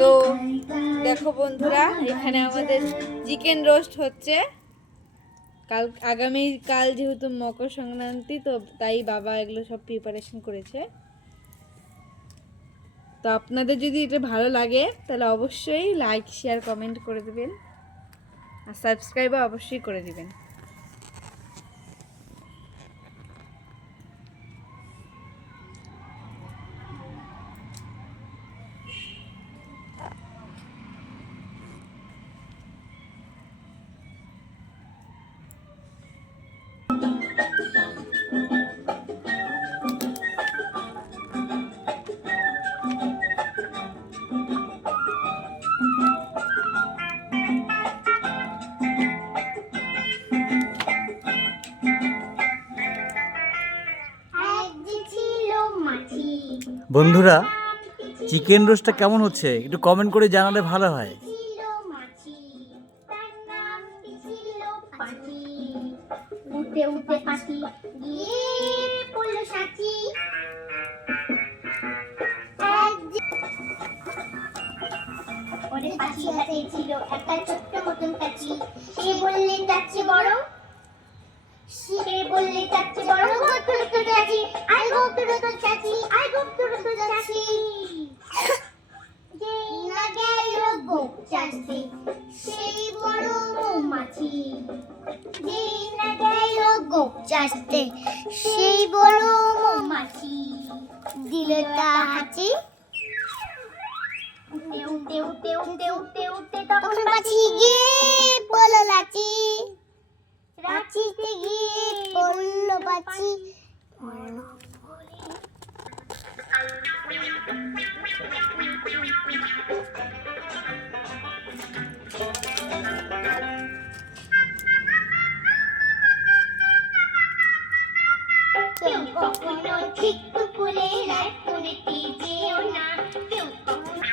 তো দেখো বন্ধুরা, এখানে আমাদের চিকেন রোস্ট হচ্ছে। আগামীকাল যেহেতু মকর সংক্রান্তি, তো তাই বাবা এগুলো সব প্রিপারেশন করেছে। তো আপনাদের যদি এটা ভালো লাগে তাহলে অবশ্যই লাইক শেয়ার কমেন্ট করে দেবেন, আর সাবস্ক্রাইবও অবশ্যই করে দিবেন। বন্ধুরা, চিকেন রোস্টটা কেমন হচ্ছে একটু কমেন্ট করে জানালে ভালো হয়। উঠে উঠে পাখি গিয়ে পড়লো সাথী। ওরে পাখি হাতে ছিল একটা ছোট্ট মতন কাছি। সে বললে যাচ্ছে বড়, সে বললে যাচ্ছে বড় গোত্র তো চাচি, আই গোত্র তো চাচি, আই গোত্র তো চাচি। যেই না গেল গোপ চাষতে সেই বড় মৌমাছি, যেই না গেল গোপ চাষতে সেই বড় মৌমাছি। দিল তাহাচি উঠতে উঠতে উঠতে উঠতে উঠতে উঠতে তখন পাখি গিয়ে বলল লাচি, রাঁচিতে গিয়ে পড়ল বাচি। কেউ কখনো ঠিক দুপুরে রাত করিতে যেও না, কেউ কখনো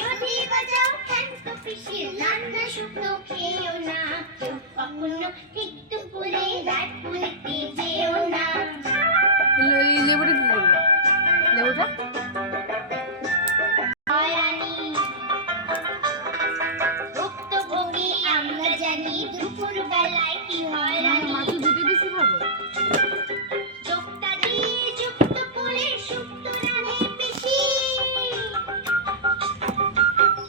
যদি বাজাও ফ্যান তো পিসির রান্না শুকনো খেয়েও না, কেউ কখনো ঠিক দুপুরে রাত করিতে যেও না। এই লেবুটা কি করবো? লেবুটা হয়রানি ভুক্তভোগী আমরা জানি, দুপুর বেলায় কি হয়রানি। মাছ দুটো বেশি খাবো। চোখটা দিয়ে যুক্ত করে শুক্ত রানে বেশি,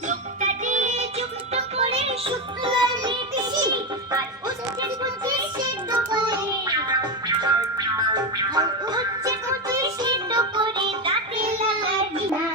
চোখটা দিয়ে যুক্ত করে শুক্ত রানে বেশি। আর উচ্ছে কুচে সেদ্ধ করে, আর উচ্ছে কুচে সেদ্ধ করে দাঁতে লাগাবি না।